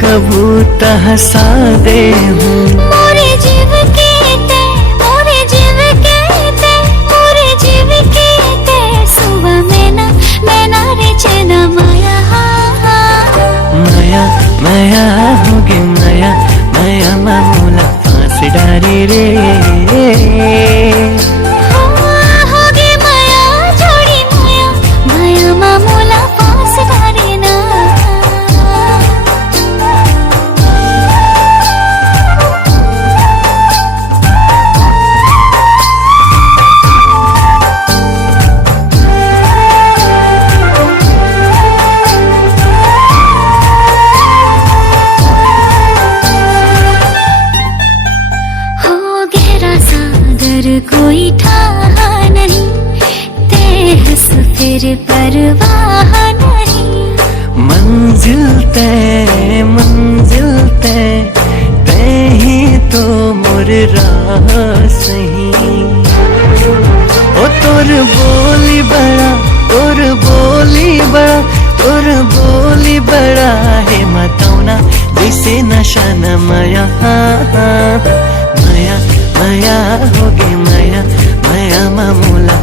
कबूतर हंसा दे हूँ। मोरे जीव के ते, मोरे जीव के ते, मोरे जीव के ते, सुबह मैना रे चना माया। माया माया होगी माया, माया मामूला फांस डारी रे। होगी माया छोड़ी माया, माया मामूला फांस डारी ना। कोई ठाहा नहीं, ते हंस फिर परवाह नहीं। मंजिल ते ही तो मोर राह सही। ओ तोर बोली बड़ा, तोर बोली बड़ा, तोर बोली बड़ा है मतौना जैसे नशा न माया। माया माया होगी माया, माया मामूला